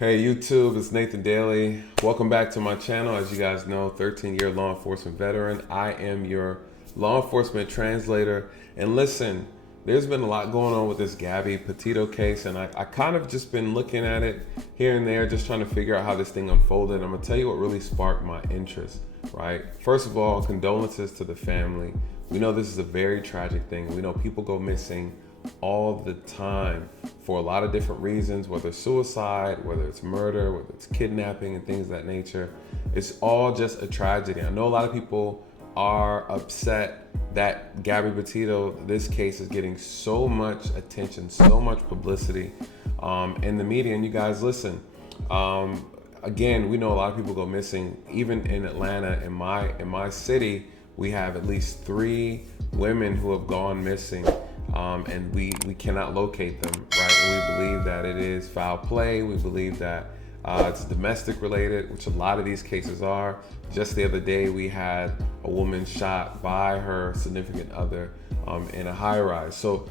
Hey YouTube, it's Nathan Daley. Welcome back to my channel. As you guys know, 13-year law enforcement veteran. I am your law enforcement translator. And listen, there's been a lot going on with this Gabby Petito case, and I kind of just been looking at it here and there, just trying to figure out how this thing unfolded. I'm gonna tell you what really sparked my interest, right? First of all, condolences to the family. We know this is a very tragic thing. We know people go missing all the time for a lot of different reasons, whether it's suicide, whether it's murder, whether it's kidnapping and things of that nature. It's all just a tragedy. I know a lot of people are upset that Gabby Petito, this case is getting so much attention, so much publicity in the media. And you guys listen, again, we know a lot of people go missing. Even in Atlanta, in my city, we have at least 3 women who have gone missing. And we cannot locate them, right? And we believe that it is foul play. We believe that it's domestic related, which a lot of these cases are. Just the other day, we had a woman shot by her significant other in a high rise. So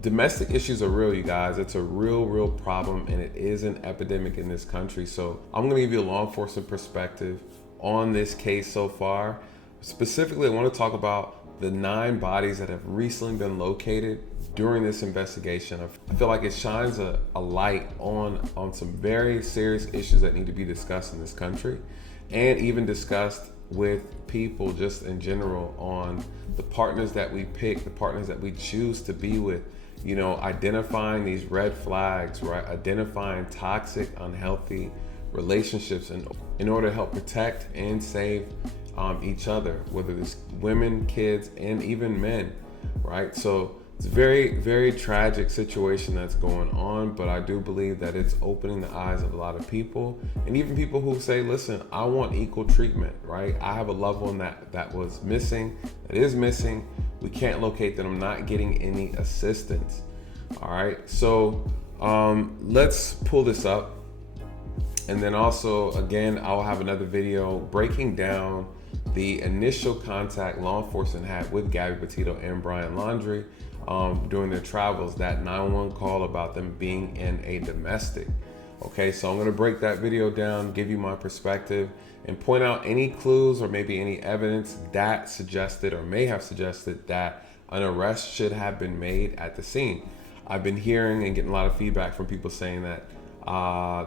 domestic issues are real, you guys. It's a real problem, and it is an epidemic in this country. So I'm gonna give you a law enforcement perspective on this case so far. Specifically, I wanna talk about the 9 bodies that have recently been located during this investigation. I feel like it shines a light on some very serious issues that need to be discussed in this country, and even discussed with people just in general on the partners that we pick, the partners that we choose to be with, you know, identifying these red flags, right? Identifying toxic, unhealthy relationships in order to help protect and save each other, whether it's women, kids, and even men, right? So it's a very tragic situation that's going on, but I do believe that it's opening the eyes of a lot of people, and even people who say, listen, I want equal treatment, right? I have a loved one that was missing, that is missing. We can't locate them. I'm not getting any assistance. All right, so let's pull this up. And then also, again, I'll have another video breaking down the initial contact law enforcement had with Gabby Petito and Brian Laundrie during their travels, that 911 call about them being in a domestic. Okay, so I'm gonna break that video down, give you my perspective, and point out any clues or maybe any evidence that suggested or may have suggested that an arrest should have been made at the scene. I've been hearing and getting a lot of feedback from people saying that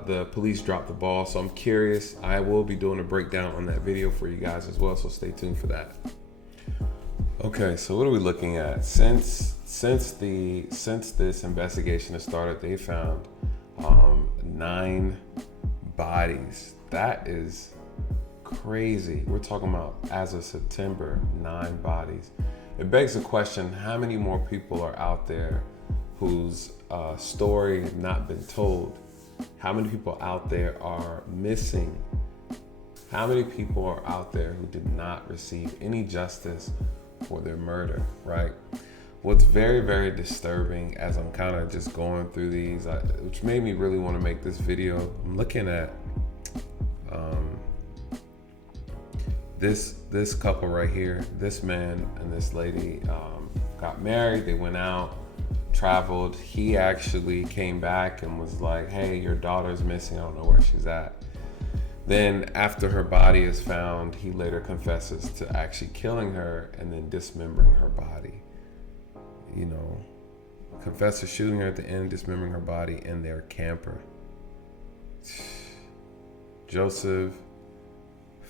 the police dropped the ball, so I'm curious. I will be doing a breakdown on that video for you guys as well, so stay tuned for that. Okay, so what are we looking at? Since this investigation has started, they found 9 bodies. That is crazy. We're talking about, as of September, 9 bodies. It begs the question, how many more people are out there whose story has not been told? How many people out there are missing? How many people are out there who did not receive any justice for their murder, right? What's very disturbing, as I'm kind of just going through these, which made me really want to make this video, I'm looking at this couple right here. This man and this lady got married. They went out, traveled. He actually came back and was like, hey, your daughter's missing, I don't know where she's at. Then after her body is found, he later confesses to actually killing her and then dismembering her body. You know, confessed to shooting her at the end, dismembering her body in their camper. Joseph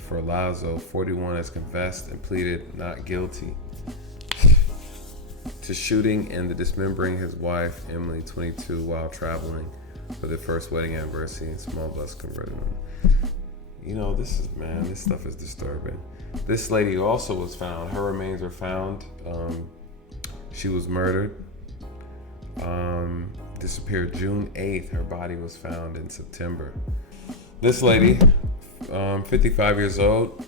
Ferlazzo, 41, has confessed and pleaded not guilty to shooting and the dismembering his wife, Emily, 22, while traveling for their first wedding anniversary in small bus convertible. You know, this stuff is disturbing. This lady also was found. Her remains were found. She was murdered. Disappeared June 8th. Her body was found in September. This lady, 55 years old.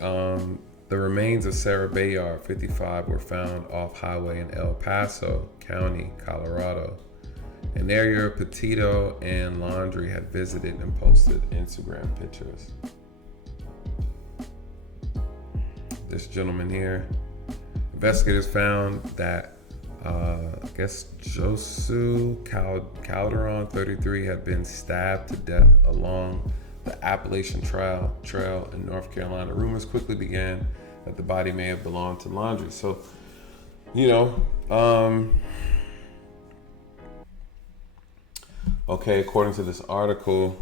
The remains of Sarah Bayard, 55, were found off highway in El Paso County, Colorado, an area Petito and Laundrie had visited and posted Instagram pictures. This gentleman here, investigators found that I guess Josu Calderon, 33, had been stabbed to death along the Appalachian Trail in North Carolina. Rumors quickly began that the body may have belonged to Laundrie. So, okay, according to this article,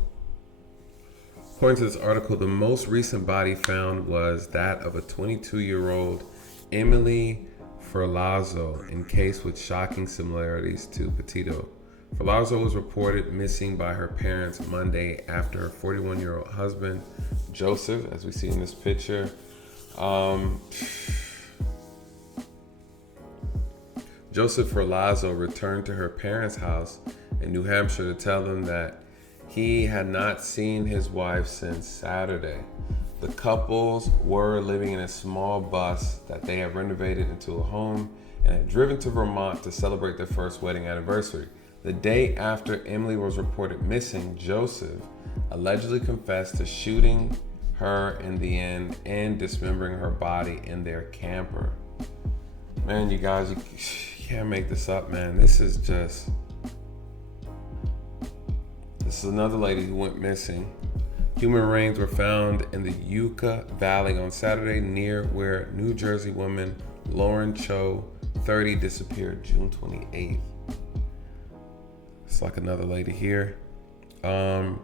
the most recent body found was that of a 22-year-old Emily Ferlazzo, encased with shocking similarities to Petito. Ferlazzo was reported missing by her parents Monday after her 41-year-old husband, Joseph, as we see in this picture, Joseph Ferlazzo returned to her parents' house in New Hampshire to tell them that he had not seen his wife since Saturday. The couples were living in a small bus that they had renovated into a home and had driven to Vermont to celebrate their first wedding anniversary. The day after Emily was reported missing, Joseph allegedly confessed to shooting her in the end and dismembering her body in their camper. Man, you guys, you can't make this up, man. This is another lady who went missing. Human remains were found in the Yucca Valley on Saturday near where New Jersey woman Lauren Cho, 30, disappeared June 28th. It's like another lady here. The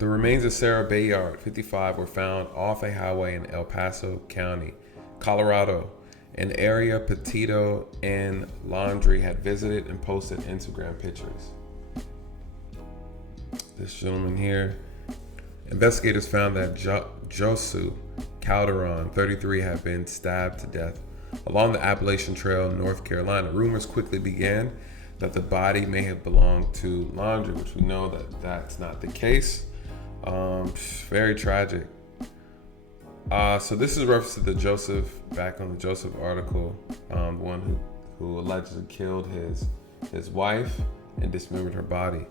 remains of Sarah Bayard, 55, were found off a highway in El Paso County, Colorado, an area Petito and Laundrie had visited and posted Instagram pictures. This gentleman here. Investigators found that Josu Calderon, 33, had been stabbed to death along the Appalachian Trail in North Carolina. Rumors quickly began that the body may have belonged to Laundrie, which we know that that's not the case. Very tragic. So this is reference to the Joseph, back on the Joseph article, one who allegedly killed his wife and dismembered her body.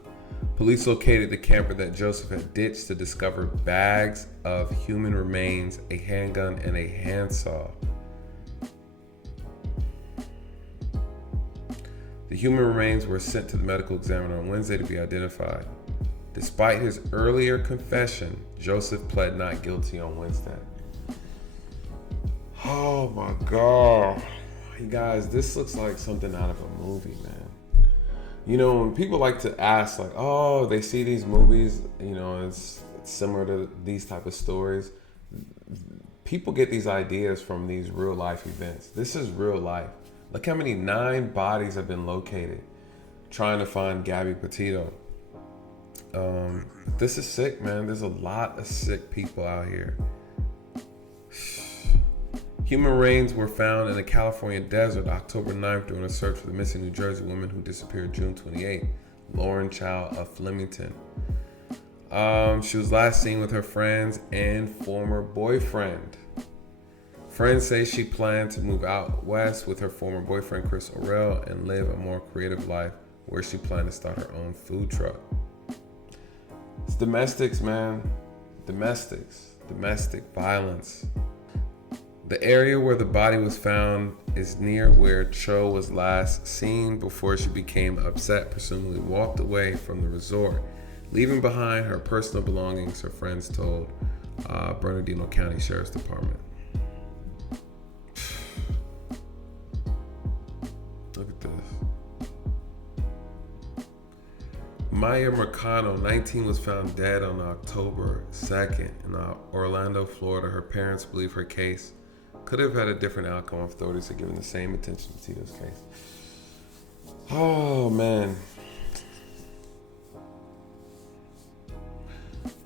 Police located the camper that Joseph had ditched to discover bags of human remains, a handgun, and a handsaw. The human remains were sent to the medical examiner on Wednesday to be identified. Despite his earlier confession, Joseph pled not guilty on Wednesday. Oh my God. You guys, this looks like something out of a movie, man. When people like to ask, like, oh, they see these movies, it's similar to these type of stories. People get these ideas from these real life events. This is real life. Look how many 9 bodies have been located trying to find Gabby Petito. This is sick, man. There's a lot of sick people out here. Human remains were found in the California desert October 9th during a search for the missing New Jersey woman who disappeared June 28th, Lauren Chow of Flemington. She was last seen with her friends and former boyfriend. Friends say she planned to move out west with her former boyfriend, Chris Orrell, and live a more creative life where she planned to start her own food truck. It's domestics, man. Domestic violence. The area where the body was found is near where Cho was last seen before she became upset, presumably walked away from the resort, leaving behind her personal belongings, her friends told Bernardino County Sheriff's Department. Look at this. Maya Mercano, 19, was found dead on October 2nd in Orlando, Florida. Her parents believe her case could have had a different outcome if authorities had given the same attention to Tito's case. Oh, man.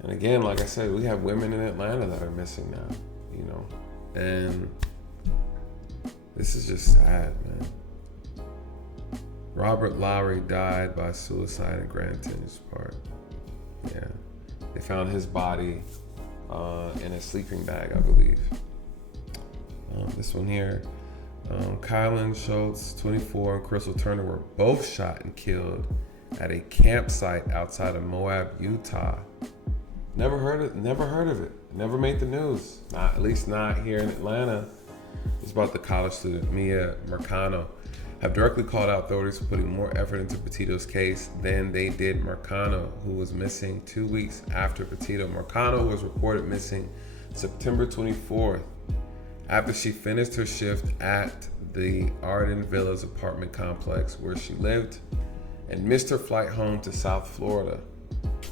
And again, like I said, we have women in Atlanta that are missing now, and this is just sad, man. Robert Lowry died by suicide in Grand Tennis Park. Yeah. They found his body in a sleeping bag, I believe. This one here, Kylan Schultz, 24, and Crystal Turner were both shot and killed at a campsite outside of Moab, Utah. Never heard of it. Never made the news. At least not here in Atlanta. It's about the college student, Mia Marcano, have directly called out authorities for putting more effort into Petito's case than they did Marcano, who was missing 2 weeks after Petito. Marcano was reported missing September 24th after she finished her shift at the Arden Villas apartment complex where she lived and missed her flight home to South Florida.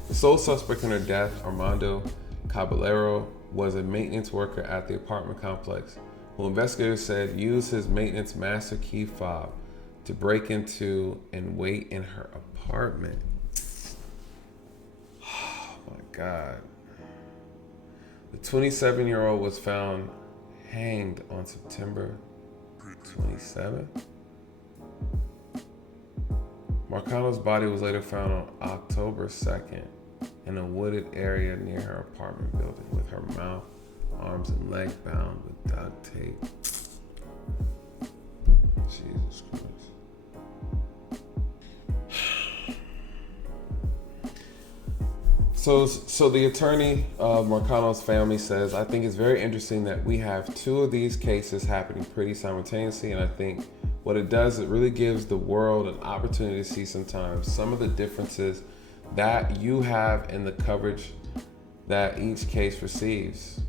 The sole suspect in her death, Armando Caballero, was a maintenance worker at the apartment complex, who investigators said used his maintenance master key fob to break into and wait in her apartment. Oh my God. The 27-year-old was found hanged on September 27th. Marcano's body was later found on October 2nd in a wooded area near her apartment building with her mouth, arms, and leg bound with duct tape. Jesus Christ. So the attorney of Marcano's family says, I think it's very interesting that we have two of these cases happening pretty simultaneously, and I think what it does, it really gives the world an opportunity to see sometimes some of the differences that you have in the coverage that each case receives.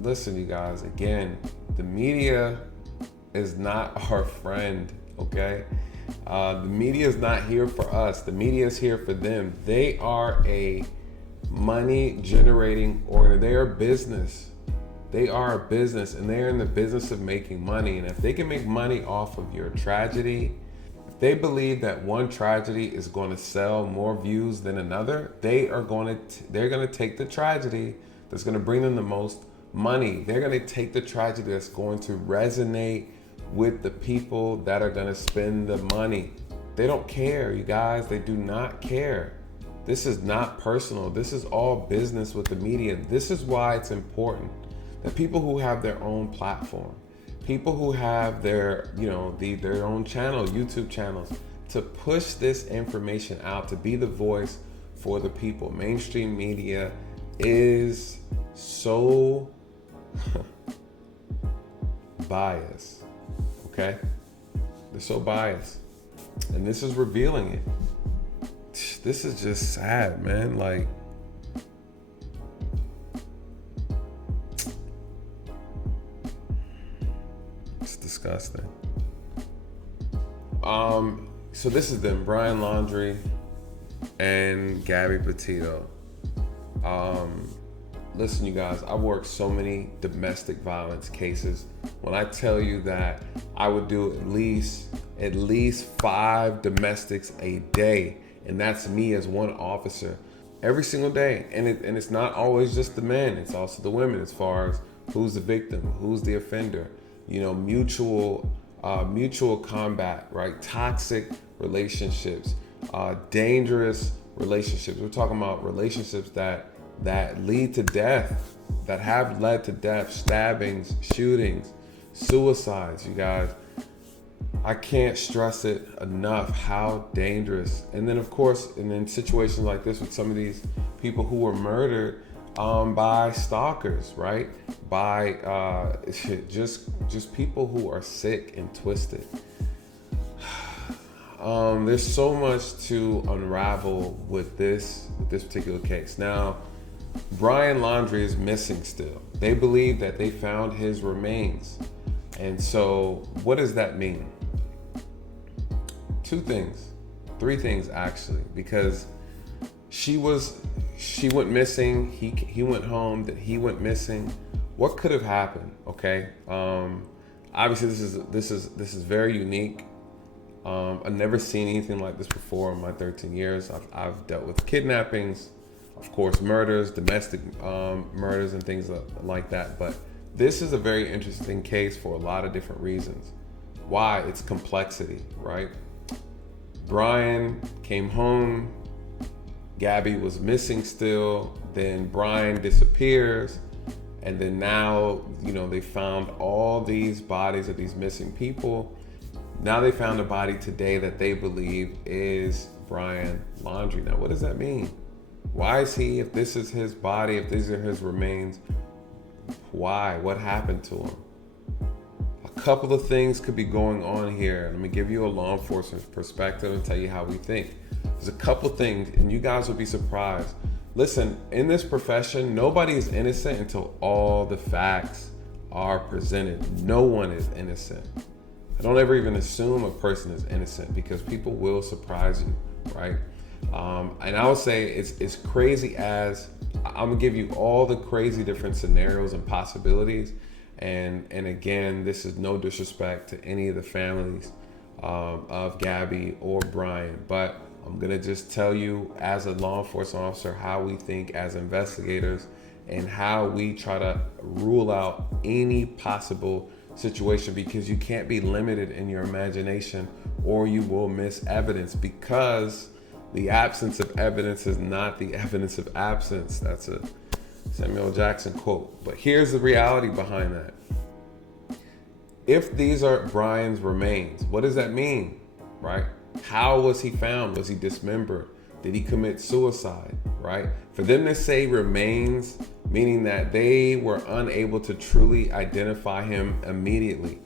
Listen, you guys, again, the media is not our friend, okay? The media is not here for us. The media is here for them. They are a money generating organization. They are business. They are a business, and they're in the business of making money. And if they can make money off of your tragedy, if they believe that one tragedy is going to sell more views than another, they're going to take the tragedy that's going to bring them the most money. They're going to take the tragedy that's going to resonate with the people that are going to spend the money. They don't care, you guys. They do not care. This is not personal. This is all business with the media. This is why it's important that people who have their own platform, people who have their, their own channel, YouTube channels, to push this information out, to be the voice for the people. Mainstream media is so biased, okay? They're so biased. And this is revealing it. This is just sad, man. Like, it's disgusting. So this is them, Brian Laundrie and Gabby Petito. Listen, you guys, I've worked so many domestic violence cases. When I tell you that I would do at least 5 domestics a day, and that's me as one officer, every single day. And it's not always just the men, it's also the women, as far as who's the victim, who's the offender, mutual combat, right? Toxic relationships, dangerous relationships. We're talking about relationships that lead to death, that have led to death, stabbings, shootings, suicides, you guys. I can't stress it enough how dangerous. And then, of course, in situations like this with some of these people who were murdered by stalkers, right? By just people who are sick and twisted. There's so much to unravel with this particular case. Now, Brian Laundrie is missing still. They believe that they found his remains. And so what does that mean? 3 things actually, because she went missing, he went home, then he went missing. What could have happened? Okay. Obviously this is very unique. I've never seen anything like this before in my 13 years. I've dealt with kidnappings, of course, murders, domestic murders and things like that. But this is a very interesting case for a lot of different reasons. Why? It's complexity, right? Brian came home, Gabby was missing still, then Brian disappears, and then now, they found all these bodies of these missing people. Now they found a body today that they believe is Brian Laundrie. Now, what does that mean? Why is he, if this is his body, if these are his remains, why? What happened to him? couple of things could be going on here. Let me give you a law enforcement perspective and tell you how we think. There's a couple things, and you guys will be surprised. Listen, in this profession, nobody is innocent until all the facts are presented. No one is innocent. I don't ever even assume a person is innocent because people will surprise you, right? And I would say it's crazy as I'm gonna give you all the crazy different scenarios and possibilities. And again, this is no disrespect to any of the families of Gabby or Brian, but I'm gonna just tell you as a law enforcement officer how we think as investigators and how we try to rule out any possible situation, because you can't be limited in your imagination or you will miss evidence, because the absence of evidence is not the evidence of absence. That's a Samuel Jackson quote. But here's the reality behind that. If these are Brian's remains, what does that mean, right? How was he found? Was he dismembered? Did he commit suicide, right? For them to say remains, meaning that they were unable to truly identify him immediately,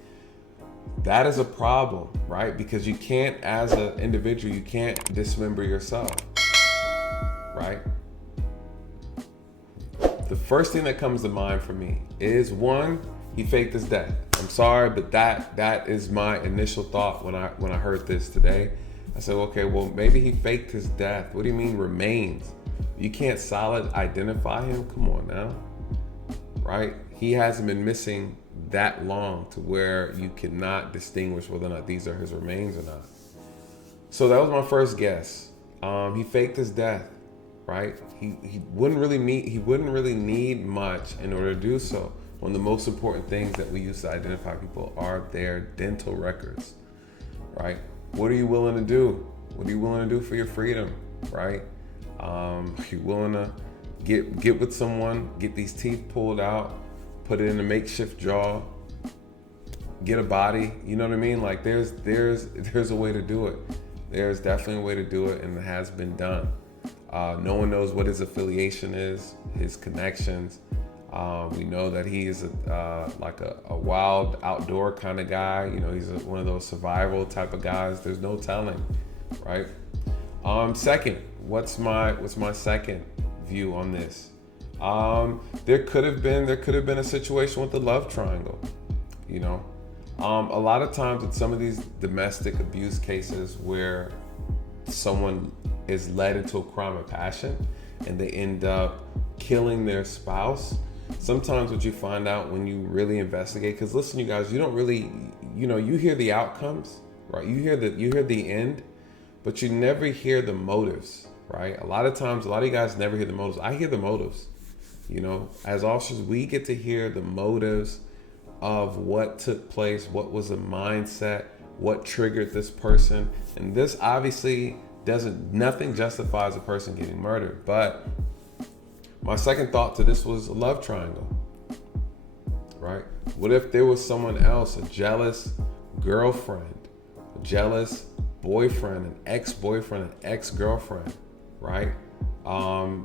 that is a problem, right? Because you can't, as an individual, you can't dismember yourself, right? The first thing that comes to mind for me is, one, he faked his death. I'm sorry, but that is my initial thought when I heard this today. I said, okay, well, maybe he faked his death. What do you mean remains? You can't solid identify him? Come on now, right? He hasn't been missing that long to where you cannot distinguish whether or not these are his remains or not. So that was my first guess. He faked his death, right? He wouldn't really need much in order to do so. One of the most important things that we use to identify people are their dental records, right? What are you willing to do? What are you willing to do for your freedom, right? Are you willing to get with someone, get these teeth pulled out, put it in a makeshift jaw, get a body? You know what I mean? Like there's a way to do it. There's definitely a way to do it, and it has been done. No one knows what his affiliation is, his connections. We know that he is like a wild outdoor kind of guy. You know, he's one of those survival type of guys. There's no telling, right? Second, what's my second view on this? There could have been a situation with the love triangle. You know, a lot of times with some of these domestic abuse cases where someone is led into a crime of passion and they end up killing their spouse. Sometimes what you find out when you really investigate, because listen, you guys, you don't really, you hear the outcomes, right? You hear the end, but you never hear the motives, right? A lot of times, a lot of you guys never hear the motives. I hear the motives. You know, as officers, we get to hear the motives of what took place, what was the mindset, what triggered this person. And this obviously nothing justifies a person getting murdered. But my second thought to this was a love triangle, right? What if there was someone else, a jealous girlfriend, a jealous boyfriend, an ex-boyfriend, an ex-girlfriend, right?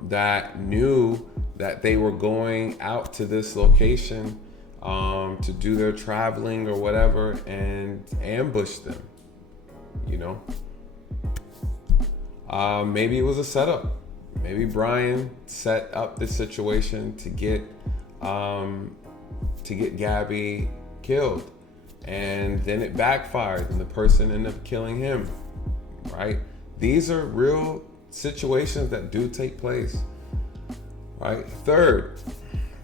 That knew that they were going out to this location to do their traveling or whatever and ambush them, you know? Maybe it was a setup. Maybe Brian set up this situation to get Gabby killed, and then it backfired and the person ended up killing him, right? These are real situations that do take place, right? Third,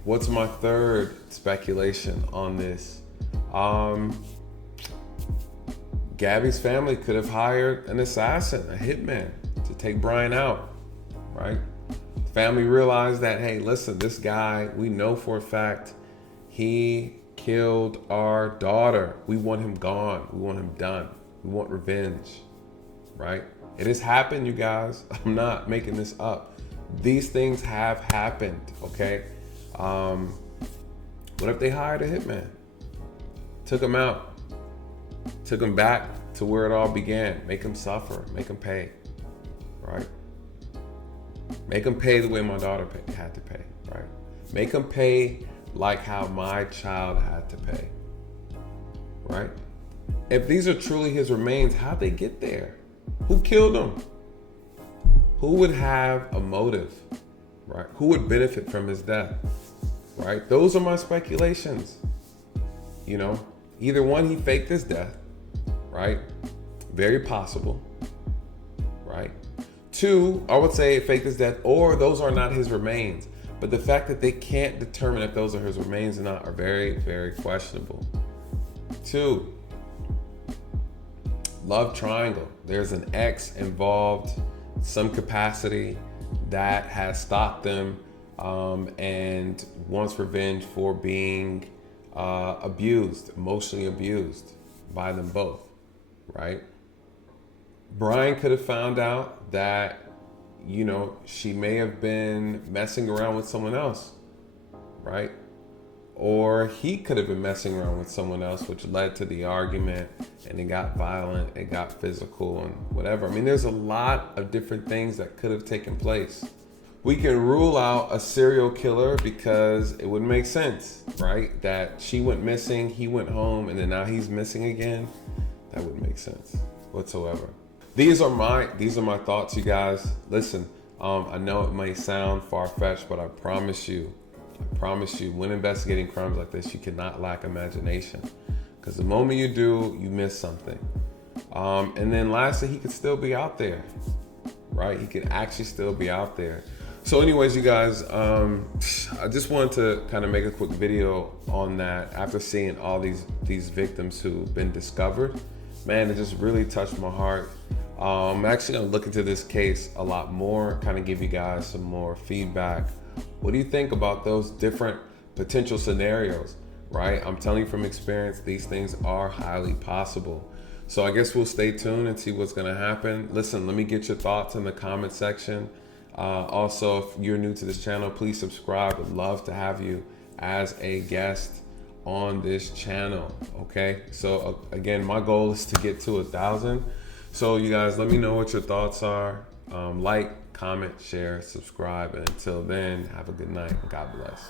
what's my third speculation on this? Gabby's family could have hired an assassin, a hitman, to take Brian out, right? Family realized that, hey, listen, this guy, we know for a fact he killed our daughter. We want him gone. We want him done. We want revenge, right? It has happened, you guys. I'm not making this up. These things have happened, okay? What if they hired a hitman? Took him out. Took him back to where it all began. Make him suffer. Make him pay, right? Make him pay the way my daughter had to pay, right? Make him pay like how my child had to pay, right? If these are truly his remains, how'd they get there? Who killed him? Who would have a motive, right? Who would benefit from his death, right? Those are my speculations. You know, either one, he faked his death, right? Very possible, right? Two, I would say faked his death, or those are not his remains. But the fact that they can't determine if those are his remains or not are very, very questionable. Two, love triangle. There's an ex involved, some capacity that has stopped them and wants revenge for being abused, emotionally abused by them both, right? Brian could have found out that, you know, she may have been messing around with someone else, right? Or he could have been messing around with someone else, which led to the argument, and it got violent, it got physical, and whatever. I mean, there's a lot of different things that could have taken place. We can rule out a serial killer because it wouldn't make sense, right? That she went missing, he went home, and then now he's missing again. That wouldn't make sense whatsoever. These are my thoughts, you guys. Listen, I know it may sound far-fetched, but I promise you, when investigating crimes like this, you cannot lack imagination. Because the moment you do, you miss something. And then lastly, he could still be out there, right? He could actually still be out there. So anyways, you guys, I just wanted to kind of make a quick video on that after seeing all these victims who've been discovered. Man, it just really touched my heart. I'm actually gonna look into this case a lot more, kind of give you guys some more feedback. What do you think about those different potential scenarios, right? I'm telling you from experience, these things are highly possible. So I guess we'll stay tuned and see what's gonna happen. Listen, let me get your thoughts in the comment section. Also, if you're new to this channel, please subscribe. Would love to have you as a guest on this channel, okay? So again, my goal is to get to 1,000. So you guys, let me know what your thoughts are. Like, comment, share, subscribe, and until then, have a good night. God bless.